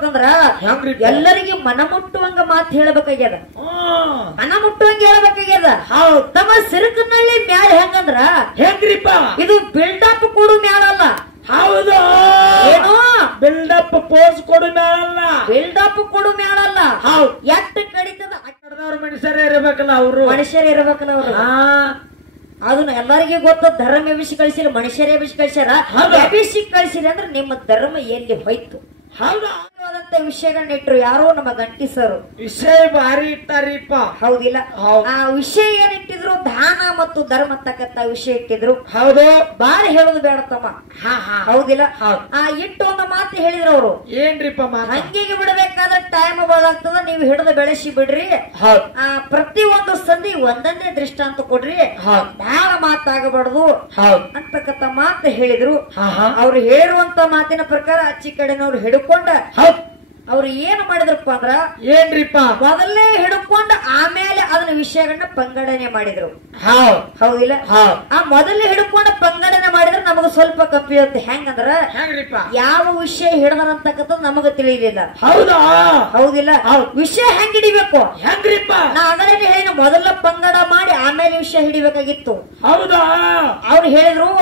ಹೇಳ್ಬೇಕಂದ್ರ ಎಲ್ಲರಿಗೂ ಮನ ಮುಟ್ಟುವಂಗ ಮಾತು ಹೇಳ್ಬೇಕಾಗ್ಯದ, ಮನ ಮುಟ್ಟುವಂಗ ಹೇಳ್ಬೇಕಾಗ್ಯದ. ತಮ್ಮ ಸಿರುಕನಹಳ್ಳಿ ಮ್ಯಾಲ ಹೆಂಗಂದ್ರ ಹೆಂಗ್ರಿಪ್ಪ ಇದು ಬಿಲ್ಡಪ್ ಕೊಡು ಮ್ಯಾಲಲ್ಲ. ಹೌದು, ಏನು ಬಿಲ್ಡಪ್ ಪೋಸ್ ಕೊಡು ಮ್ಯಾಲಲ್ಲ, ಬಿಲ್ಡಪ್ ಕೊಡು ಮ್ಯಾಲಲ್ಲ. ಹೌದು, ಎಟ್ಟು ಕಡಿತದ ಕಡದವ್ರ ಮನುಷ್ಯರೇ ಇರ್ಬೇಕಲ್ಲ, ಅವರು ಮನುಷ್ಯರೇ ಇರ್ಬೇಕಲ್ಲ ಅವರು. ಅದನ್ನ ಎಲ್ಲರಿಗೂ ಗೊತ್ತ. ಧರ್ಮ ಎಬಿಸಿ ಕಳಿಸಿಲ್ಲ, ಮನುಷ್ಯರೇ ಎಬಿಸಿ ಕಳಿಸ್ಯಾರ. ಎಬಿಸಿ ಕಳಿಸಿಲ್ಲ ಅಂದ್ರೆ ನಿಮ್ಮ ಧರ್ಮ ಎಲ್ಲಿ ಹೋಯ್ತು? ಹೌದಾದಂತ ವಿಷಯಗಳನ್ನ ಇಟ್ರು ಯಾರೋ ನಮ್ಮ ಗಂಟಿ ಸರ್. ವಿಷಯ ಭಾರಿ ಇಟ್ಟಾರಿಪ್ಪ. ಹೌದಿಲ್ಲ, ಆ ವಿಷಯ ಏನ್ ಇಟ್ಟಿದ್ರು ದಾನ ಮತ್ತು ಧರ್ಮ ಅಂತಕ್ಕಂತ ವಿಷಯ ಇಟ್ಟಿದ್ರು. ಹೌದು, ಬಾರಿ ಹೇಳುದು ಬೇಡ ತಮ್ಮ. ಹೌದಿಲ್ಲ, ಆ ಇಟ್ಟು ಒಂದು ಮಾತು ಹೇಳಿದ್ರು ಅವರು. ಏನ್ರಿಪ್ಪ ಹಂಗಿಗೆ ಬಿಡಬೇಕಾದ್ರೆ ಟೈಮ್ ಬದಲಾಗ್ತದ, ನೀವು ಹಿಡಿದು ಬೆಳೆಸಿ ಬಿಡ್ರಿ. ಪ್ರತಿ ಒಂದು ಸಂಧಿ ಒಂದೊಂದೇ ದೃಷ್ಟಾಂತ ಕೊಡ್ರಿ, ಬಹಳ ಮಾತಾಗಬಾರ್ದು ಅಂತಕ್ಕಂತ ಮಾತು ಹೇಳಿದ್ರು. ಅವ್ರು ಹೇಳಿರುವಂತ ಮಾತಿನ ಪ್ರಕಾರ ಅಚ್ಚಿ ಕಡೆನವ್ರು ಹಿಡ್ಕೊಂಡ ಅವ್ರು ಏನು ಮಾಡಿದ್ರಪ್ಪ ಅಂದ್ರ ಏನ್ರಿಪ್ಪ ಮೊದಲೇ ಹಿಡ್ಕೊಂಡ ಆಮೇಲೆ ಅದನ್ನ ವಿಷಯಗಳನ್ನ ಪಂಗಡನೆ ಮಾಡಿದ್ರು. ಹೌದಿಲ್ಲ, ಆ ಮೊದಲೇ ಹಿಡ್ಕೊಂಡ ಪಂಗಡನೆ ಮಾಡಿದ್ರೆ ನಮಗ ಸ್ವಲ್ಪ ಕಂಪಿರುತ್ತೆ. ಹೆಂಗಂದ್ರ ಯಾವ ವಿಷಯ ಹಿಡದಂತಕ್ಕಂಥದ್ದು ನಮಗ ತಿಳಿಲಿಲ್ಲ. ಹೌದಿಲ್ಲ, ವಿಷಯ ಹೆಂಗ್ ಹಿಡಿಬೇಕು? ಹೆಂಗ್ರಿಪ್ಪ ನಾ ಆಗಲೇ ಹೇಳಿನ ಮೊದಲ ಪಂಗಡ ಮಾಡಿ ಆಮೇಲೆ ವಿಷಯ ಹಿಡಿಬೇಕಾಗಿತ್ತು. ಹೌದಾ, ಅವ್ರು ಹೇಳಿದ್ರು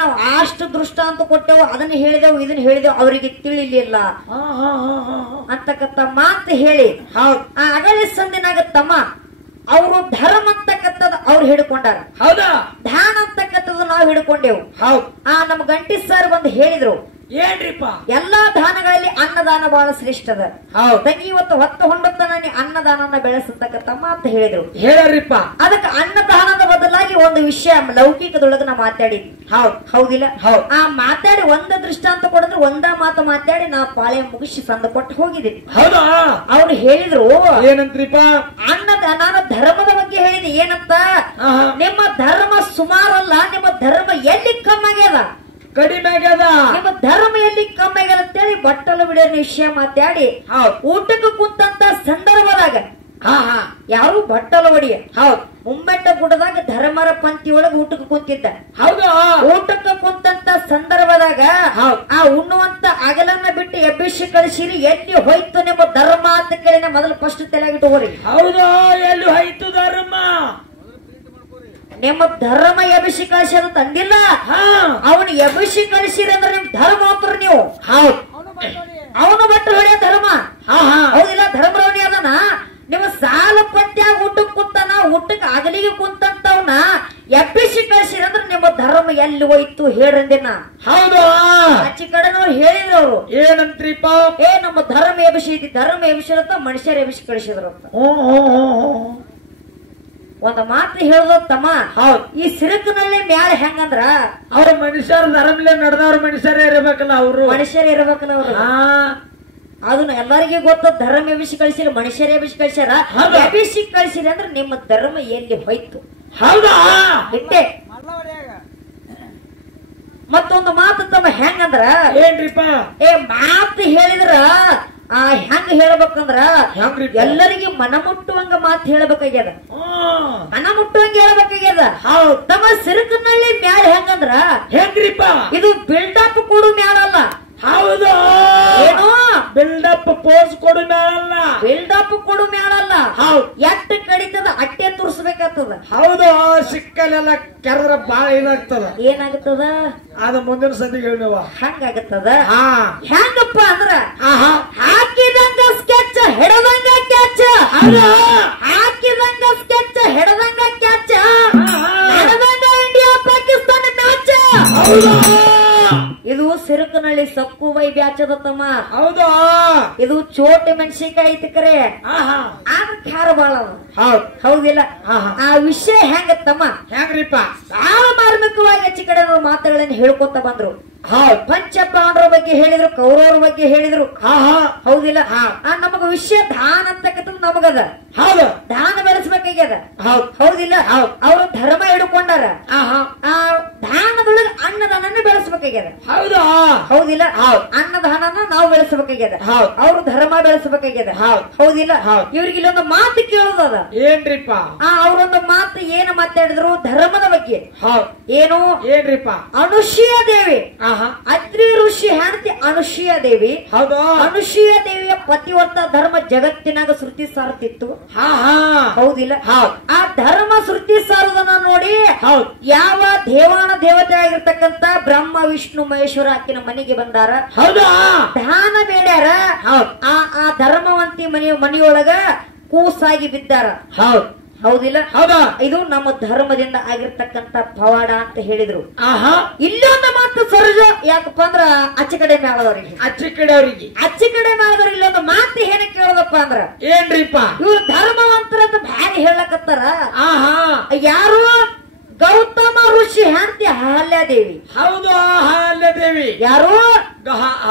ನಾವು ಅಷ್ಟು ದೃಷ್ಟಾಂತ ಕೊಟ್ಟೆವು, ಅದನ್ನ ಹೇಳಿದೆವು, ಇದನ್ನ ಹೇಳಿದೆವು, ಅವರಿಗೆ ತಿಳಿಲಿಲ್ಲ ಅಂತಕ್ಕಂತ ಮಾತು ಹೇಳಿ ಅಗಲಿ ಸಂದಿನಾಗ ತಮ್ಮ ಅವರು ಧರ್ಮ ಅಂತಕ್ಕಂಥದ್ದು ಅವ್ರು ಹಿಡ್ಕೊಂಡಾರ. ಹೌದಾ, ದಾನ ಅಂತಕ್ಕಂಥದ್ದು ನಾವು ಹಿಡ್ಕೊಂಡೆವು. ನಮ್ ಗಂಟಿ ಸರ್ ಬಂದು ಹೇಳಿದ್ರು, ಏನ್ರಿಪ್ಪ ಎಲ್ಲಾ ದಾನಗಳಲ್ಲಿ ಅನ್ನದಾನ ಬಹಳ ಶ್ರೇಷ್ಠ ಅದ. ತಂಗಿ ಇವತ್ತು ಹೊತ್ತು ಹೊಂಡತನ ಅನ್ನದಾನನ ಬೆಳೆಸತಕ್ಕಂತ ಮಾತು ಹೇಳಿದ್ರು. ಹೇಳ್ರಿಪ್ಪ, ಅದಕ್ಕೆ ಅನ್ನದಾನದ ಬದಲಾಗಿ ಒಂದು ವಿಷಯ ಲೌಕಿಕದೊಳಗ ನಾ ಮಾತಾಡಿದ್ವಿ. ಹೌದಿಲ್ಲ, ಆ ಮಾತಾಡಿ ಒಂದ ದೃಷ್ಟಾಂತ ಕೊಡಿದ್ರೆ ಒಂದ ಮಾತು ಮಾತಾಡಿ ನಾ ಪಾಳೆ ಮುಗಿಸಿ ಸಂದ ಕೊಟ್ಟು ಹೋಗಿದ್ದೀನಿ. ಹೌದಾ, ಅವ್ರು ಹೇಳಿದ್ರು ಏನಂತ್ರಿಪ್ಪ? ನಾನು ಧರ್ಮದ ಬಗ್ಗೆ ಹೇಳಿದೆ. ಏನಂತ? ನಿಮ್ಮ ಧರ್ಮ ಸುಮಾರಲ್ಲ, ನಿಮ್ಮ ಧರ್ಮ ಎಲ್ಲಿ ಕಮ್ಮಾಗ್ಯದ, ಕಡಿಮೆ ಆಗ್ಯದ, ನಿಮ್ಮ ಧರ್ಮ ಎಲ್ಲಿ ಕಮ್ಮಿ ಆಗ್ಯದ ಅಂತೇಳಿ ಬಟ್ಟಲು ಬಿಡೋ ವಿಷಯ ಮಾತಾಡಿ ಊಟಕ್ಕೆ ಕುಂತಂತ ಸಂದರ್ಭದಾಗ ಯಾರು ಬಟ್ಟಲು ಹೊಡಿಯ ಮುಂಬೆಟ್ಟ ಗುಡ್ಡದಾಗ ಧರ್ಮರ ಪಂಕ್ತಿ ಒಳಗ ಊಟಕ್ಕೆ ಕುಂತಿದ್ದ. ಹೌದಾ, ಊಟಕ್ಕೆ ಕುಂತಂತ ಸಂದರ್ಭದಾಗ ಆ ಉಣ್ಣುವಂತ ಅಗಲನ್ನ ಬಿಟ್ಟು ಎಬ್ಬಿಸಿ ಕಳಿಸಿರಿ, ಎಲ್ಲಿ ಹೋಯ್ತು ನಿಮ್ಮ ಧರ್ಮ ಅಂತ ಕೇಳಿ ಮೊದಲು ಫಸ್ಟ್ ತಲೆಗಿಟ್ಟು ಹೋರಿ. ಹೌದಾ, ಎಲ್ಲಿ ಹೋಯ್ತು ಧರ್ಮ? ನಿಮ್ಮ ಧರ್ಮ ಎಬ್ಬಿಸಿ ಕಳಿಸೋದು ತಂದಿಲ್ಲ, ಅವನು ಎಬ್ಬಿಸಿ ಕಳಿಸಿರಿ ಅಂದ್ರೆ ನಿಮ್ ಧರ್ಮ ಅಂತರ ನೀವು. ಅವನು ಬಟ್ಟೆ ಹೊಡೆಯ ಧರ್ಮ. ಹೌದಿಲ್ಲ, ಧರ್ಮ ಹೊಡಿ ಅದನ್ನ ನಿಮ್ಮ ಸಾಲ ಪಂತ್ಯಾಗ ಊಟಕ್ಕೆ ಕುಂತಾನ, ಊಟಕ್ಕೆ ಅಗಲಿಗೆ ಕುಂತಂತವ್ನ ಎಬ್ಬಿಸಿ ಕಳಿಸಿರಿ ಅಂದ್ರೆ ನಿಮ್ಮ ಧರ್ಮ ಎಲ್ಲಿ ಹೋಯ್ತು ಹೇಳ್ರಂದಿನ. ಹೌದು, ಆಚೆ ಕಡೆನವ್ರು ಹೇಳಿದ್ರು. ಏನಂತ್ರಿಪ್ಪ? ನಮ್ಮ ಧರ್ಮ ಎಬ್ಬಿಸಿ ಧರ್ಮ ಎಬ್ಬಿಸಿರತ್ತ ಮನುಷ್ಯರ ಎಬ್ಬಿಸಿ ಕಳಿಸಿದ್ರಂತ. ಒಂದ್ ಮಾತು ಹೇಳುದು ತಮ್ಮ, ಈ ಸಿರುಕನಹಳ್ಳಿ ಮ್ಯಾಲ ಹೆಂಗಂದ್ರ ಅವ್ರ ಮನುಷ್ಯರ ಧರ್ಮಲೆ ನಡೆದವ್ರ ಮನುಷ್ಯರೇ ಇರ್ಬೇಕಲ್ಲ, ಅವರು ಮನುಷ್ಯರೇ ಇರ್ಬೇಕಲ್ಲ ಅವ್ರು. ಅದನ್ನ ಎಲ್ಲರಿಗೂ ಗೊತ್ತ. ಧರ್ಮ ಎಬ್ಬಿಸಿ ಕಳಿಸಿರಿ, ಮನುಷ್ಯರೇ ಎಬ್ಬಿಸಿ ಕಳಿಸ್ಯಾರ. ಎಬ್ಬಿಸಿ ಕಳಿಸಿರಿ ಅಂದ್ರೆ ನಿಮ್ಮ ಧರ್ಮ ಎಲ್ಲಿ ಹೋಯ್ತು? ಹೌದಾ, ಇಟ್ಟೆ. ಮತ್ತೊಂದು ಮಾತು ತಮ್ಮ ಹೆಂಗಂದ್ರ ಏನ್ರಿಪ್ಪ? ಮಾತು ಹೇಳಿದ್ರ ಹೆಂಗ ಹೇಳ್ಬೇಕಂದ್ರ ಎಲ್ಲರಿಗೂ ಮನ ಮುಟ್ಟುವಂಗ ಮಾತು ಹೇಳ್ಬೇಕಾಗ್ಯದ, ಮನ ಮುಟ್ಟುವಂಗ ಹೇಳ್ಬೇಕಾಗ್ಯದ. ತಮ್ಮ ಸಿರುಕನಹಳ್ಳಿ ಮ್ಯಾಲ ಹೆಂಗಂದ್ರ ಹೆಂಗ್ರಿಪ್ಪ ಇದು ಬಿಲ್ಡಪ್ ಕೊಡು ಮ್ಯಾಲಲ್ಲ. ಹೌದು, ಏನು ಬಿಲ್ಡಪ್ ಪೋಸ್ ಕೊಡು ಮ್ಯಾಲಲ್ಲ, ಬಿಲ್ಡಪ್ ಕೊಡು ಮ್ಯಾಲಲ್ಲ. ಎಟ್ಟು ಕಡಿತದ ಅಟ್ಟೆ ತೋರಿಸ್ಬೇಕಾಗ್ತದ. ಹೌದು, ಸಿಕ್ಕಲೆಲ್ಲ ಕೆರೆದ್ರ ಬಾಳ ಏನಾಗ್ತದ, ಏನಾಗುತ್ತದ ಅದ ಮುಂದಿನ ಸಂದಿಗೆ ಹೇಳಿವ ಹಂಗಾಗತ್ತದ. ಹೆಂಗಪ್ಪ ಅಂದ್ರ ಹಾಕಿದಂಗ ಸ್ಕೆಚ್ ಹಿಡದಂಗ ಕ್ಯಾಚ್, ಹಾಕಿದಂಗ ಸ್ಕೆಚ್ ಹಿಡದಂಗ ಕ್ಯಾಚ್, ಹಿಡದಂಗ ಇಂಡಿಯಾ ಪಾಕಿಸ್ತಾನ ಮ್ಯಾಚ್. ಇದು ಸಿರುಕನಹಳ್ಳಿ ಸಕ್ಕು ವೈ ಬ್ಯಾಚ್ ಅದ ತಮ್ಮ. ಹೌದಾ, ಇದು ಚೋಟಿ ಮೆಣಸಿನ್ಕಾಯಿ ಐತಿ ಕರೆ, ಆದ್ರ ಖಾರ ಬಾಳ. ಹೌದಿಲ್ಲ, ಆ ವಿಷಯ ಹೆಂಗತ್ತಮ್ಮ? ಹೆಂಗ್ರಿಪ್ಪ? ಬಹಳ ಮಾರ್ಮಿಕವಾಗಿ ಹೆಚ್ಚು ಕಡೆ ಮಾತುಗಳನ್ನ ಹೇಳ್ಕೊತ ಬಂದ್ರು. ಪಂಚಪಾಂಡರ ಬಗ್ಗೆ ಹೇಳಿದ್ರು, ಕೌರವರ ಬಗ್ಗೆ ಹೇಳಿದ್ರು. ಹೌದಿಲ್ಲ, ನಮಗ ವಿಷಯ ದಾನ ಅಂತಕ್ಕಂಥದ್ದು ನಮಗದ. ದಾನ ಬೆಳೆಸಬೇಕಾಗ್ಯದ. ಹೌದಿಲ್ಲ, ಅವರು ಧರ್ಮ ಹಿಡ್ಕೊಂಡಾರ. ದಾನದೊಳಗೆ ಅನ್ನದಾನ ಬೆಳೆಸಬೇಕಾಗ್ಯದ. ಹೌದಿಲ್ಲ, ಅನ್ನದಾನನ ನಾವು ಬೆಳೆಸಬೇಕಾಗ್ಯದ. ಅವ್ರು ಧರ್ಮ ಬೆಳೆಸಬೇಕಾಗ್ಯದ. ಹೌದಿಲ್ಲ, ಇವ್ರಿಗೆ ಇಲ್ಲೊಂದು ಮಾತು ಕೇಳುದದ. ಏನ್ರಿಪ್ಪ? ಅವ್ರೊಂದು ಮಾತು ಏನು ಮಾತಾಡಿದ್ರು ಧರ್ಮದ ಬಗ್ಗೆ. ಏನು? ಏನ್ರಿಪ್ಪ? ಅನುಸೂಯ ದೇವಿ ಅತ್ರಿ ಋಷಿ ಹೆಂಡತಿ ಅನುಸೂಯ ದೇವಿ. ಹೌದು. ಅನುಸೂಯ ದೇವಿಯ ಪತಿವ್ರತ ಧರ್ಮ ಜಗತ್ತಿನಾಗ ಶ್ರುತಿ ಸಾರುತ್ತಿತ್ತು. ಹಾ ಹಾ ಹೌದಿಲ್ಲ? ಆ ಧರ್ಮ ಶ್ರುತಿ ಸಾರುದನ್ನ ನೋಡಿ ಹೌದು. ಯಾವ ದೇವಾನ ದೇವತೆ ಆಗಿರ್ತಕ್ಕಂತ ಬ್ರಹ್ಮ ವಿಷ್ಣು ಮಹೇಶ್ವರ ಆಕಿನ ಮನೆಗೆ ಬಂದಾರ. ಹೌದಾ? ದಾನ ಬೇಡ್ಯಾರ. ಆ ಧರ್ಮವಂತಿ ಮನೆಯೊಳಗ ಕೂಸಾಗಿ ಬಿದ್ದಾರ. ಹೌದು. ಹೌದಿಲ್ಲ? ಹೌದಾ? ಇದು ನಮ್ಮ ಧರ್ಮದಿಂದ ಆಗಿರ್ತಕ್ಕಂತ ಪವಾಡ ಅಂತ ಹೇಳಿದ್ರು. ಆಹಾ. ಇಲ್ಲೊಂದು ಮಾತು ಸರೋಜ, ಯಾಕಪ್ಪ ಅಂದ್ರ ಅಚ್ಚ ಕಡೆ ಮೇಳದವ್ರಿಗೆ ಅಚ್ಚಿ ಕಡೆ ಅವ್ರಿಗೆ ಅಚ್ಚಿ ಕಡೆ ಮೇಳದವ್ರ ಇಲ್ಲೊಂದು ಮಾತು ಏನ ಕೇಳದಪ್ಪ ಅಂದ್ರ ಏನ್ರಿಪ್ಪ? ಇವ್ರು ಧರ್ಮವಂತರ ಅಂತ ಭಾರಿ ಹೇಳಕತ್ತಾರ. ಆಹಾ. ಯಾರು? ಗೌತಮ ಋಷಿ ಹೆಂಡತಿ ಅಹಲ್ಯಾದೇವಿ. ಹೌದು. ಅಹಲ್ಯಾದೇವಿ. ಯಾರು?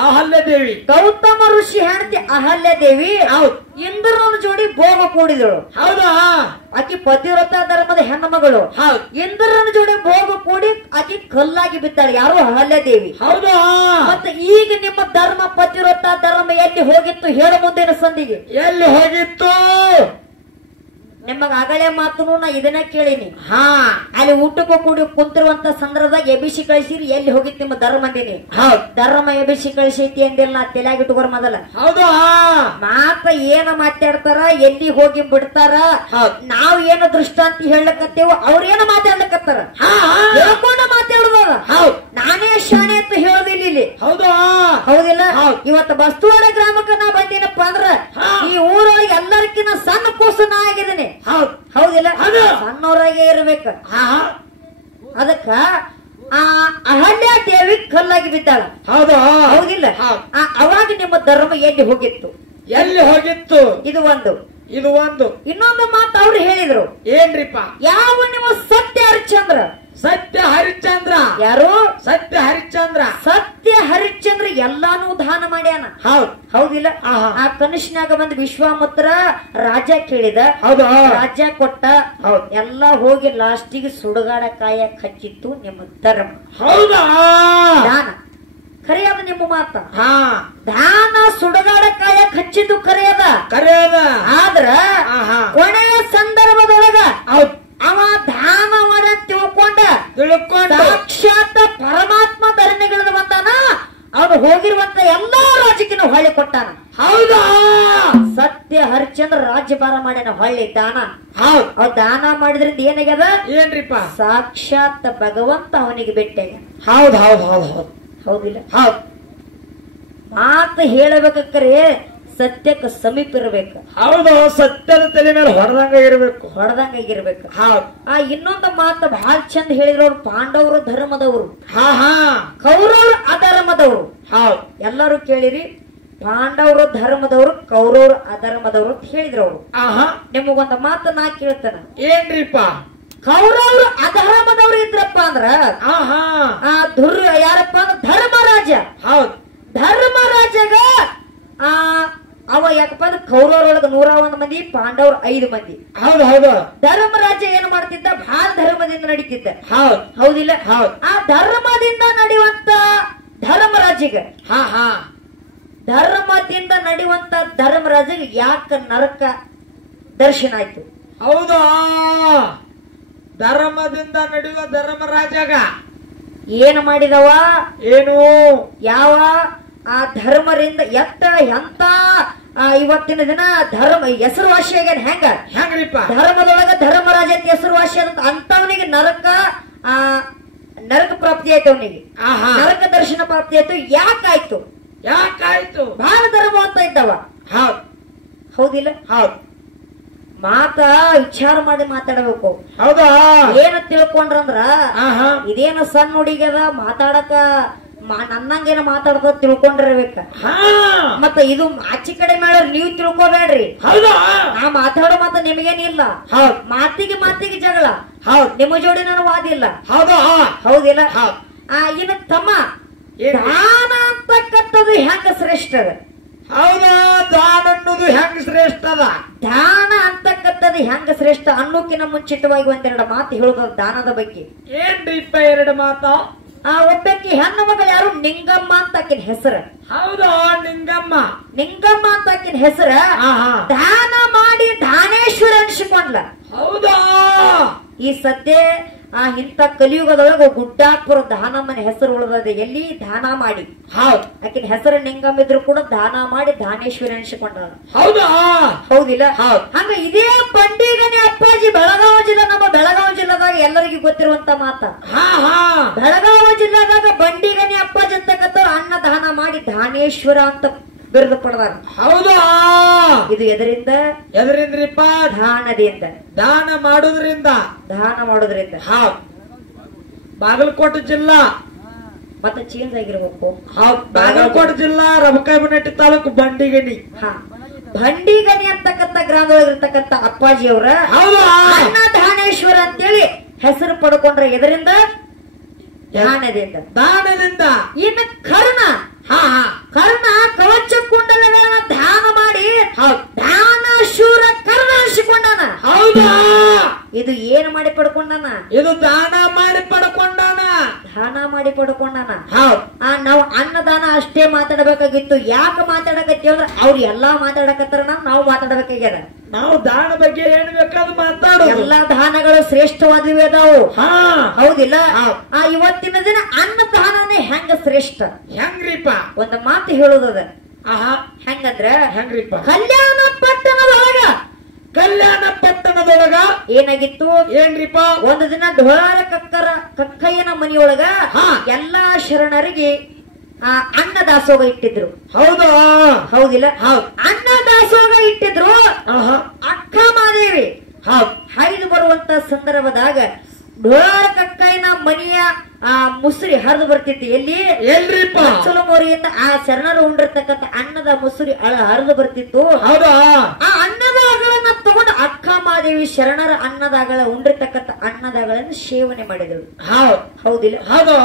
ಅಹಲ್ಯಾದೇವಿ. ಗೌತಮ ಋಷಿ ಹೆಂಡತಿ ಅಹಲ್ಯಾದೇವಿ ಹೌದು. ಇಂದ್ರನ ಜೋಡಿ ಭೋಗ ಕೂಡಿದಳು. ಹೌದಾ? ಆಕಿ ಪತಿವ್ರತ ಧರ್ಮದ ಹೆಣ್ಣು ಮಗಳು. ಹೌದು. ಇಂದ್ರನ ಜೋಡಿ ಭೋಗ ಕೂಡಿ ಆಕಿ ಕಲ್ಲಾಗಿ ಬಿದ್ದಾಳೆ. ಯಾರು? ಅಹಲ್ಯಾದೇವಿ. ಹೌದಾ? ಮತ್ತೆ ಈಗ ನಿಮ್ಮ ಧರ್ಮ ಪತಿವ್ರತ ಧರ್ಮ ಎಲ್ಲಿ ಹೋಗಿತ್ತು ಹೇಳ ಮುಂದಿನ ಸಂದಿಗೆ. ಎಲ್ಲಿ ಹೋಗಿತ್ತು? ನಿಮಗ ಆಗಲೇ ಮಾತು ನಾ ಇದನ್ನ ಕೇಳಿನಿ. ಹಾ. ಅಲ್ಲಿ ಊಟಕ್ಕೂ ಕೂಡಿ ಕುಂತಿರುವಂತ ಸಂದರ್ಭದಾಗ ಎಬಿಸಿ ಕಳಿಸಿರಿ, ಎಲ್ಲಿ ಹೋಗಿತ್ತು ನಿಮ್ಮ ಧರ್ಮ ಅಂದಿನಿ. ಹೌದು. ಧರ್ಮ ಎಬಿಸಿ ಕಳಿಸೈತಿ ಅಂದಿಲ್ಲ, ನಾ ತಲೆಯಾಗಿಟ್ಟುಕೋರ್ ಮೊದಲ. ಹೌದಾ? ಮಾತ ಏನ ಮಾತಾಡ್ತಾರ, ಎಲ್ಲಿ ಹೋಗಿ ಬಿಡ್ತಾರ, ನಾವ್ ಏನು ದೃಷ್ಟಾಂತ ಹೇಳಕತ್ತೇವ, ಅವ್ರೇನ ಮಾತಾಡ್ಲಕತ್ತಾರ ಹೇಳ್ಕೊಂಡ ಮಾತಾಡುದ. ಹೌದು. ನಾನೇ ಶಾಣೆ ಅಂತ ಹೇಳೋದಿಲ್ಲ ಇಲ್ಲಿ. ಹೌದಾ? ಹೌದಿಲ್ಲ? ಇವತ್ತು ಬಸ್ತುವಾಡ ಗ್ರಾಮಕ್ಕ ನಾ ಬಂದಿನಪ್ಪ ಅಂದ್ರ ಈ ಊರೊಳಗೆ ಎಲ್ಲರಿಗಿನ್ನ ಸಣ್ಣ ಕೂಸು ನಾ ಆಗಿದ್ದೀನಿ. ಹೌದಿಲ್ಲ? ಸಣ್ಣವರಾಗೆ ಇರ್ಬೇಕ. ಅದಕ್ಕ ಆ ಅಹಲ್ಯ ದೇವಿ ಕಲ್ಲಾಗಿ ಬಿದ್ದಾಳ. ಹೌದಾ? ಹೌದಿಲ್ಲ? ಅವಾಗ ನಿಮ್ಮ ಧರ್ಮ ಎಲ್ಲಿ ಹೋಗಿತ್ತು? ಎಲ್ಲಿ ಹೋಗಿತ್ತು? ಇದು ಒಂದು. ಇದು ಒಂದು. ಇನ್ನೊಂದು ಮಾತು ಅವ್ರು ಹೇಳಿದ್ರು. ಏನ್ರಿಪ್ಪ? ಯಾವ ನೀವು ಸತ್ಯ ಹರಿಶ್ಚಂದ್ರ. ಸತ್ಯ ಹರಿಶ್ಚಂದ್ರ. ಯಾರು? ಸತ್ಯ ಹರಿಶ್ಚಂದ್ರ. ಸತ್ಯ ಹರಿಶ್ಚಂದ್ರ ಎಲ್ಲಾನು ದಾನ ಮಾಡ್ಯಾನ. ಹೌದು. ಹೌದಿಲ್ಲ? ಆ ಕನಿಷ್ನಾಗ ಬಂದು ವಿಶ್ವಾಮಿತ್ರ ರಾಜ ಕೇಳಿದ. ಹೌದಾ? ರಾಜ ಕೊಟ್ಟ. ಎಲ್ಲಾ ಹೋಗಿ ಲಾಸ್ಟಿಗೆ ಸುಡುಗಾಡ ಕಾಯಕ್ ಹಚ್ಚಿತ್ತು ನಿಮ್ಮ ಧರ್ಮ. ಹೌದಾ? ದಾನ ಕರೆಯದ ನಿಮ್ಮ ಮಾತ. ದಾನ ಸುಡುಗಾಡ ಕಾಯಕ್ ಹಚ್ಚಿದ್ದು ಕರೆಯದ. ಆದ್ರ ಕೊನೆಯ ಸಂದರ್ಭದೊಳಗ ಅವ ದಾನ ಮಾಡ ತಿಳ್ಕೊಂಡ ಸಾಕ್ಷಾತ್ ಪರಮಾತ್ಮ ಧರಣಿಗಿಳಿದು ಬಂದಾನ. ಅವನು ಹೋಗಿರುವಂತ ಎಲ್ಲಾ ರಾಜಕೀಯ ಹೊಳ್ಳಿ ಕೊಟ್ಟಾನ. ಹೌದಾ? ಸತ್ಯ ಹರಿಶ್ಚಂದ್ರ ರಾಜ್ಯಭಾರ ಮಾಡ್ಯಾನ. ಹೊಳ್ಳಿ ದಾನ. ಅವ್ ದಾನ ಮಾಡಿದ್ರಿಂದ ಏನಾಗ್ಯದ? ಏನ್ರಿಪ್ಪ? ಸಾಕ್ಷಾತ್ ಭಗವಂತ ಅವನಿಗೆ ಭೇಟಿಯಾಗ. ಹೌದ್ ಹೌದ್ ಹೌದ್ ಹೌದ್. ಹೌದಿಲ್ಲ? ಹೌದ್. ಮಾತು ಹೇಳಬೇಕರೆ ಸತ್ಯಕ್ಕೆ ಸಮೀಪ ಇರಬೇಕು. ಹೌದು. ಸತ್ಯದ ತಲೆ ಮೇಲೆ ಹೊಡೆದಂಗ ಇರಬೇಕು. ಹೊಡೆದಂಗಿರ್ಬೇಕು. ಇನ್ನೊಂದು ಮಾತು ಬಹಳ ಚಂದ ಹೇಳಿದ್ರು. ಅವ್ರು ಪಾಂಡವರು ಧರ್ಮದವರು, ಕೌರವರು ಅಧರ್ಮದವರು. ಎಲ್ಲರೂ ಕೇಳಿರಿ. ಪಾಂಡವರು ಧರ್ಮದವರು, ಕೌರವರು ಅಧರ್ಮದವರು ಅಂತ ಹೇಳಿದ್ರು ಅವರು. ನಿಮಗೊಂದು ಮಾತು ನಾ ಕೇಳ್ತಾನ. ಏನ್ರಿಪ್ಪ? ಕೌರವರು ಅಧರ್ಮದವರು ಇದ್ರಪ್ಪ ಅಂದ್ರ ಯಾರಪ್ಪ ಅಂದ್ರ ಧರ್ಮರಾಜ. ಹೌದು. ಧರ್ಮರಾಜಗ ಅವ ಯಾಕಪ್ಪ ಅಂದ್ರೆ ಕೌರವರೊಳಗ 101 ಮಂದಿ, ಪಾಂಡವ್ರು 5 ಮಂದಿ. ಹೌದು ಹೌದು. ಧರ್ಮರಾಜ ಏನ್ ಮಾಡ್ತಿದ್ದ? ಬಹಳ ಧರ್ಮದಿಂದ ನಡೀತಿದ್ದ. ಹೌದಿಲ್ಲ? ಆ ಧರ್ಮದಿಂದ ನಡೆಯುವಂತ ಧರ್ಮರಾಜಿಗೆ ಧರ್ಮದಿಂದ ನಡೆಯುವಂತ ಧರ್ಮರಾಜಿಗೆ ಯಾಕ ನರಕ ದರ್ಶನ ಆಯ್ತು? ಹೌದಾ? ಧರ್ಮದಿಂದ ನಡೆಯುವ ಧರ್ಮರಾಜಗ ಏನ್ ಮಾಡಿದವ? ಏನು? ಯಾವ ಆ ಧರ್ಮರಿಂದ ಎಂತ ಇವತ್ತಿನ ದಿನ ಧರ್ಮ ಹೆಸರುವಾಸಿ ಆಗ್ಯಾನ. ಹೆಂಗ್ರಿಪ್ಪ? ಧರ್ಮದೊಳಗ ಧರ್ಮರಾಜ ಅಂತ ಹೆಸರುವಾಸಿ ಆದಂತ ಅಂತವನಿಗೆ ನರಕ ಪ್ರಾಪ್ತಿ ಆಯ್ತು. ಅವನಿಗೆ ನರಕ ದರ್ಶನ ಪ್ರಾಪ್ತಿ ಆಯ್ತು. ಯಾಕಾಯ್ತು? ಬಹಳ ಧರ್ಮ ಅಂತ ಇದ್ದವ. ಹೌದಿಲ್ಲ? ಹೌದು. ಮಾತ ವಿಚಾರ ಮಾಡಿ ಮಾತಾಡಬೇಕು. ಹೌದಾ? ಏನ ತಿಳ್ಕೊಂಡ್ರಂದ್ರ ಇದೇನು ಸಣ್ಣ ಹುಡುಗಿಯದ ಮಾತಾಡಕ ನನ್ನಂಗೇನ ಮಾತಾಡ್ತ ತಿಳ್ಕೊಂಡಿರ್ಬೇಕ. ಮತ್ತ ಇದು ಆಚೆ ಕಡೆ ಮೇಳ ನೀವ್ ತಿಳ್ಕೊಬೇಡ್ರಿ. ನಾ ಮಾತಾಡೋ ಮಾತ ನಿಮಗೇನಿಲ್ಲ. ಮಾತಿಗೆ ಜಗಳ. ನಿಮ್ಮ ಜೋಡಿ ನಾನು ವಾದಿಲ್ಲ. ಹೌದಿಲ್ಲ? ಇನ್ನು ತಮ್ಮ ದಾನ ಅಂತಕ್ಕಂಥದ್ದು ಹೆಂಗ ಶ್ರೇಷ್ಠ ಅದ? ಹೌದಾ? ದಾನ ಅನ್ನೋದು ಹೆಂಗ ಶ್ರೇಷ್ಠ ಅದ? ದಾನ ಅಂತಕ್ಕಂಥದ್ದು ಹೆಂಗ ಶ್ರೇಷ್ಠ ಅನ್ನೋಕಿನ ಮುಂಚಿತವಾಗಿ ಒಂದೆರಡು ಮಾತು ಹೇಳೋದ ದಾನದ ಬಗ್ಗೆ. ಏನ್ರಿಪ್ಪ 2 ಮಾತು? ಒಬ್ಬಕ್ಕೆ ಹೆಣ್ಣು ಮಗಳು ಯಾರು? ನಿಂಗಮ್ಮ ಅಂತ ಆಕಿನ ಹೆಸರು. ಹೌದಾ? ನಿಂಗಮ್ಮ ಅಂತ ಆಕಿನ ಹೆಸರ. ದಾನ ಮಾಡಿ ದಾನೇಶ್ವರ ಅನ್ಸಿಕೊಂಡ್ಲ. ಹೌದಾ? ಈ ಸದ್ಯ ಇಂಥ ಕಲಿಯುಗದೊಳಗ ಗುಡ್ಡಾಪುರ ದಾನಮ್ಮನ ಹೆಸರು ಉಳಿದದೆ ಎಲ್ಲಿ ದಾನ ಮಾಡಿ ಹೌದ್ ಆಕಿನ ಹೆಸರು ನಿಂಗಮ್ಮಿದ್ರು ಕೂಡ ದಾನ ಮಾಡಿ ದಾನೇಶ್ವರಿ ಅನಿಸಿಕೊಂಡ ಹೌದಾ ಹೌದಿಲ್ಲ ಹೌದ್ ಹಂಗ ಇದೇ ಬಂಡಿಗನಿ ಅಪ್ಪಾಜಿ ಬೆಳಗಾವಿ ಜಿಲ್ಲಾ ನಮ್ಮ ಬೆಳಗಾವಿ ಜಿಲ್ಲಾದಾಗ ಎಲ್ಲರಿಗೂ ಗೊತ್ತಿರುವಂತ ಮಾತ ಹಾ ಹಾ ಬೆಳಗಾವಿ ಜಿಲ್ಲಾದಾಗ ಬಂಡಿಗನಿ ಅಪ್ಪಾಜಿ ಅಂತಕ್ಕಂಥವ್ರು ಅನ್ನ ದಾನ ಮಾಡಿ ದಾನೇಶ್ವರ ಅಂತ ಬಿರುದು ಪಡೆದಾರ ಹೌದಾ ಇದು ಎದರಿಂದ್ರಿಪ್ಪ ದಾನದಿಂದ ದಾನ ಮಾಡೋದ್ರಿಂದ ದಾನ ಮಾಡೋದ್ರಿಂದ ಹೌದ್ ಬಾಗಲಕೋಟೆ ಜಿಲ್ಲಾ ಮತ್ತೆ ಚೇಂಜ್ ಆಗಿರ್ಬೇಕು ಹೌದ್ ಬಾಗಲಕೋಟೆ ಜಿಲ್ಲಾ ರಬಕೈಬನಟ್ಟಿ ತಾಲೂಕು ಬಂಡಿಗಣಿ ಹಾ ಬಂಡಿಗನಿ ಅಂತಕ್ಕಂಥ ಗ್ರಾಮದೊಳಗಿರ್ತಕ್ಕಂಥ ಅಪ್ಪಾಜಿ ಅವರ ಹೌದಾ ಅನ್ನ ದಾನೇಶ್ವರ ಅಂತೇಳಿ ಹೆಸರು ಪಡ್ಕೊಂಡ್ರೆ ಇದರಿಂದ ದಾನದಿಂದ ಇನ್ನು ಕರ್ಣ ಹಾ ಹಾ ಕರ್ಣ ಕವಚ ಕುಂಡಲಗಳನ್ನ ಧ್ಯಾನ ಮಾಡಿ ದಾನ ಶೂರ ಕರ್ಣ ಅನಿಸಿಕೊಂಡಾನ ಹೌದಾ ಇದು ಏನು ಮಾಡಿ ಪಡ್ಕೊಂಡಾನ ಇದು ದಾನ ಮಾಡಿ ಪಡ್ಕೊಂಡಾನ ದಾನ ಮಾಡಿ ಪಡ್ಕೊಂಡಾನ ಹೌದ್ ನಾವು ಅನ್ನದಾನ ಅಷ್ಟೇ ಮಾತಾಡಬೇಕಾಗಿತ್ತು ಯಾಕೆ ಮಾತಾಡಕತ್ತೀವಿ ಅಂದ್ರೆ ಅವ್ರು ಎಲ್ಲಾ ಮಾತಾಡಕತ್ತಾರ ನಾವು ಮಾತಾಡಬೇಕಾಗ್ಯದ ನಾವು ದಾನ ಬಗ್ಗೆ ಏನ್ ಬೇಕಾದ್ರೂ ಮಾತಾಡೋದು ಎಲ್ಲಾ ದಾನಗಳು ಶ್ರೇಷ್ಠವಾದವೇ ಅದಾವು ಹಾ ಹೌದಿಲ್ಲ ಇವತ್ತಿನ ದಿನ ಅನ್ನದಾನನೇ ಹೆಂಗ ಶ್ರೇಷ್ಠ ಹೆಂಗ್ರಿಪ್ಪ ಒಂದು ಮಾತು ಹೇಳುದದ ಆಹಾ ಹೆಂಗಂದ್ರ ಹೆಂಗ್ರಿಪ್ಪ ಕಲ್ಯಾಣ ಪಟ್ಟಣದೊಳಗ ಏನಾಗಿತ್ತು ಏನ್ರಿಪ್ಪ ಒಂದು ದಿನ ಢೋಳ ಕಕ್ಕಯ್ಯನ ಮನೆಯೊಳಗ ಹಾ. ಎಲ್ಲಾ ಶರಣರಿಗೆ ಅನ್ನ ದಾಸೋಗ ಇಟ್ಟಿದ್ರು ಹೌದಾ ಹೌದಿಲ್ಲ ಹೌದ್ ಅನ್ನ ದಾಸೋಗ ಇಟ್ಟಿದ್ರು ಆಹಾ ಅಕ್ಕ ಮಾದೇವಿ ಹೌದ್ ಹೈದು ಬರುವಂತ ಸಂದರ್ಭದಾಗ ಢೋಳ ಕಕ್ಕಯ್ಯನ ಮನೆಯ ಮುಸುರಿ ಹರಿದು ಬರ್ತಿತ್ತು ಎಲ್ಲಿ ಎಲ್ರಿಪ್ಪ ಮೋರಿಯಿಂದ ಆ ಶರಣರು ಉಂಡಿರ್ತಕ್ಕಂಥ ಅನ್ನದ ಮುಸುರಿ ಹರಿದು ಬರ್ತಿತ್ತು ಹೌದಾ ಆ ಅನ್ನದಾಗಳನ್ನ ತಗೊಂಡು ಅಕ್ಕ ಮಾದೇವಿ ಶರಣರ ಅನ್ನದಾಗಳ ಉಂಡಿರ್ತಕ್ಕಂಥ ಅನ್ನದಾಗಳನ್ನು ಸೇವನೆ ಮಾಡಿದಳು ಹೌದ್ ಹೌದಿಲ್ಲ ಹೌದು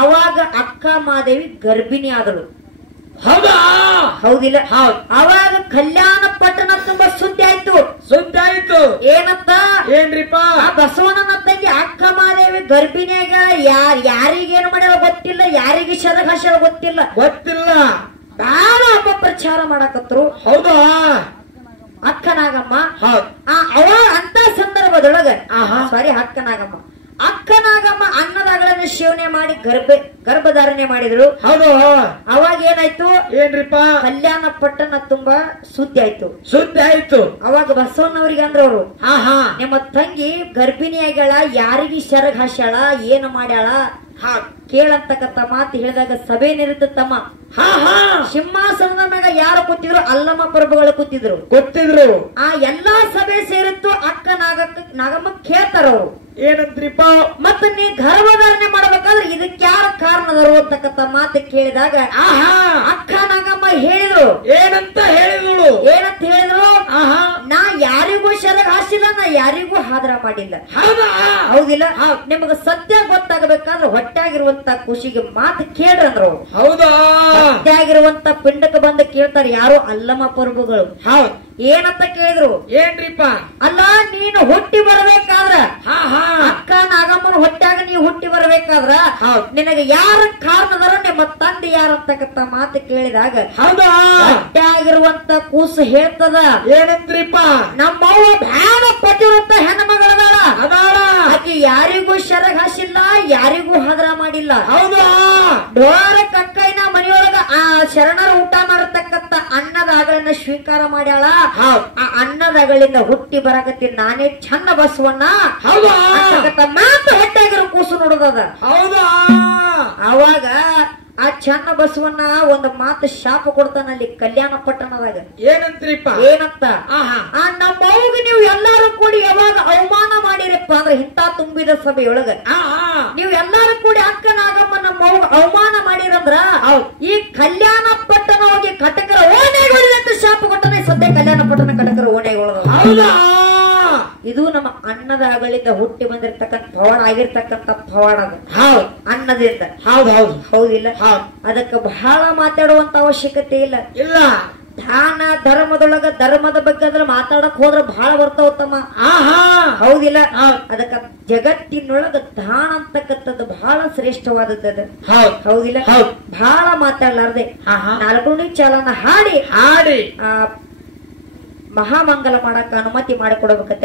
ಅವಾಗ ಅಕ್ಕ ಮಾದೇವಿ ಗರ್ಭಿಣಿ ಆದಳು ಹೌದಾ ಹೌದಿಲ್ಲ ಹೌದ್ ಅವಾಗ ಕಲ್ಯಾಣ ಪಟ್ಟಣ ತುಂಬಾ ಸುದ್ದಿ ಆಯ್ತು ಸುದ್ದಿ ಆಯ್ತು ಏನಂತ ಏನ್ರಿಪ್ಪ ಆ ಬಸವಣ್ಣನ ತಂಗಿ ಅಕ್ಕ ಮಾದೇವಿ ಗರ್ಭಿಣಿಯಾಗ ಯಾರಿಗೇನು ಮಾಡ್ಯಾಳ ಗೊತ್ತಿಲ್ಲ ಯಾರಿಗೆ ಶರಗ ಹಾಸ್ಯಾಳ ಗೊತ್ತಿಲ್ಲ ಬಹಳ ಅಪಪ್ರಚಾರ ಮಾಡಕತ್ರು ಹೌದಾ ಅಕ್ಕನಾಗಮ್ಮ ಹೌದ್ ಅವ ಅಂತ ಸಂದರ್ಭದೊಳಗ ಆಹಾ. ಸಾರಿ ಅಕ್ಕನಾಗಮ್ಮ ಅನ್ನದಾಗಳನ್ನು ಸೇವನೆ ಮಾಡಿ ಗರ್ಭಧಾರಣೆ ಮಾಡಿದ್ರು ಹೌದು ಅವಾಗ ಏನಾಯ್ತು ಏನ್ರಿಪ್ಪ ಕಲ್ಯಾಣ ಪಟ್ಟಣ ತುಂಬಾ ಸುದ್ದಿ ಆಯ್ತು ಅವಾಗ ಬಸವಣ್ಣವ್ರಿಗೆ ಅಂದ್ರವ್ರು ಹಾ ಹಾ ನಿಮ್ಮ ತಂಗಿ ಗರ್ಭಿಣಿಯಾಗ್ಯಾಳ ಯಾರಿಗೆ ಶರಗ್ ಹಾಸ್ಯಾಳ ಏನು ಮಾಡ್ಯಾಳ ಕೇಳಂತಕ್ಕಂತ ಮಾತು ಹೇಳಿದಾಗ ಸಭೆ ನಿರುತ್ತಮ್ಮ ಹಾ ಹಾ ಸಿಂಹಾಸನದ ಮ್ಯಾಗ ಯಾರು ಕೂತಿದ್ರು ಅಲ್ಲಮ್ಮ ಪ್ರಭುಗಳು ಗೊತ್ತಿದ್ರು ಆ ಎಲ್ಲಾ ಸಭೆ ಸೇರಿತ್ತು ಅಕ್ಕ ನಾಗಮ್ಮ ಕೇಳ್ತಾರವ್ರು ಏನಂತ್ರಿಪ್ಪ ಮತ್ತ ನೀ ಗರ್ಭಧಾರಣೆ ಮಾಡ್ಬೇಕಾದ್ರೆ ಇದಕ್ಕೆ ಯಾರ ಕಾರಣದರು ಅಂತಕ್ಕಂತ ಮಾತು ಕೇಳಿದಾಗ ಆಹಾ ಅಕ್ಕ ನಾಗಮ್ಮ ಹೇಳಿದ್ರು ಏನಂತ ಹೇಳಿದ್ರು ಆಹಾ ನಾ ಯಾರಿಗೂ ಶರಗ್ ಹಾಸಿಲ್ಲ ನಾ ಯಾರಿಗೂ ಹಾದ್ರ ಮಾಡಿಲ್ಲ ಹೌದಾ ಹೌದಿಲ್ಲ ನಿಮಗ ಸತ್ಯ ಗೊತ್ತಾಗಬೇಕಾದ್ರೆ ಹೊಟ್ಟೆಗಿರುವಂತ ಖುಷಿಗೆ ಮಾತು ಕೇಳ್ರಂದ್ರು ಹೌದಾ ಹೊಟ್ಟೆಗಿರುವಂತ ಪಿಂಡಕ್ಕೆ ಬಂದು ಕೇಳ್ತಾರೆ ಯಾರು ಅಲ್ಲಮ್ಮ ಪ್ರಭುಗಳು ಹೌದ್ ಏನಂತ ಕೇಳಿದ್ರು ಏನ್ರಿಪ್ಪ ಅಲ್ಲ ನೀನು ಹುಟ್ಟಿ ಬರ್ಬೇಕಾದ್ರ ಹಾ ಹಾ ಅಕ್ಕ ನಾಗಮ್ಮನ ಹೊಟ್ಟ್ಯಾಗ ನೀ ಹುಟ್ಟಿ ಬರ್ಬೇಕಾದ್ರ ನಿನಗೆ ಯಾರ ಕಾರಣದಾರ ನಿಮ್ಮ ತಂದೆ ಯಾರಂತಕ್ಕಂತ ಮಾತು ಕೇಳಿದಾಗ ಹೌದಾ ಹೊಟ್ಟ್ಯಾಗಿರುವಂತ ಕೂಸು ಹೇಳ್ತದ ಏನಂತ್ರಿಪ್ಪ ನಮ್ಮವ್ವ ಬ್ಯಾಡ ಪತಿರುತ್ತ ಹೆಣ್ಮಗಳದಾಳ ಅದಾಳ ಆಕಿ ಯಾರಿಗೂ ಶರಗ್ ಹಾಸಿಲ್ಲ ಯಾರಿಗೂ ಹದ್ರ ಮಾಡಿಲ್ಲ ಹೌದಾ ಢೋರ ಕಕ್ಕೈನ ಮನೆಯೊಳಗ ಆ ಶರಣರ ಊಟ ಮಾಡಿರ್ತಕ್ಕಂತ ಅನ್ನದಾಗಳನ್ನ ಸ್ವೀಕಾರ ಮಾಡ್ಯಾಳ ಆ ಅನ್ನದಾಗಳಿಂದ ಹುಟ್ಟಿ ಬರಕತ್ತೀನಿ ನಾನೇ ಚಂದ ಬಸವಣ್ಣ ಹೌದಾ ಮಾತು ಹೊಟ್ಟೆಗಿರೋ ಕೂಸು ನೋಡೋದದ ಹೌದಾ ಅವಾಗ ಆ ಚನ್ನ ಬಸವಣ್ಣ ಒಂದು ಮಾತು ಶಾಪ ಕೊಡ್ತಾನಲ್ಲಿ ಕಲ್ಯಾಣ ಪಟ್ಟಣದಾಗ ಏನಂತ್ರಿಪ್ಪ ಏನಂತ ನಮ್ಮವ್ಗ ನೀವು ಎಲ್ಲಾರು ಕೂಡಿ ಯಾವಾಗ ಅವಮಾನ ಮಾಡಿರಪ್ಪ ಅಂದ್ರೆ ಇಂತ ತುಂಬಿದ ಸಭೆಯೊಳಗ ನೀವು ಎಲ್ಲಾರು ಕೂಡಿ ಅಕ್ಕ ನಾಗಮ್ಮ ನಮ್ಮವ್ಗ ಅವಮಾನ ಮಾಡಿರಂದ್ರ ಈ ಕಲ್ಯಾಣ ಪಟ್ಟಣ ಹೋಗಿ ಕಟಕರ ಓಣೆಗೊಳ್ಳಿ ಅಂತ ಶಾಪ ಕೊಟ್ಟನೆ ಸದ್ಯ ಕಲ್ಯಾಣ ಪಟ್ಟಣ ಕಟಕರ ಓಣೆಗೊಳಗ ಹೌದಾ ಇದು ನಮ್ಮ ಅನ್ನದಾಗಳಿಂದ ಹುಟ್ಟಿ ಬಂದಿರತಕ್ಕಂತ ಪವಾಡ ಆಗಿರ್ತಕ್ಕಂತ ಪವಾಡ ಹೌದ್ ಅನ್ನದಿಂದ ಹೌದಿಲ್ಲ ಅದಕ್ಕೆ ಬಹಳ ಮಾತಾಡುವಂತ ಅವಶ್ಯಕತೆ ಇಲ್ಲ ದಾನ ಧರ್ಮದೊಳಗ ಧರ್ಮದ ಬಗ್ಗೆ ಅದ್ರ ಮಾತಾಡಕ್ ಹೋದ್ರ ಬಹಳ ಬರ್ತಾವತ್ತಮ್ಮ ಹೌದಿಲ್ಲ ಅದಕ್ಕ ಜಗತ್ತಿನೊಳಗ ದಾನ ಅಂತಕ್ಕಂಥದ್ದು ಬಹಳ ಶ್ರೇಷ್ಠವಾದದ್ದು ಹೌದಿಲ್ಲ ಬಹಳ ಮಾತಾಡ್ಲಾರ್ದೆ 4 ನೇ ಚಾಲನ ಹಾಡಿ ಮಹಾಮಂಗಲ ಮಾಡಕ ಅನುಮತಿ ಮಾಡಿಕೊಡ್ಬೇಕಂತ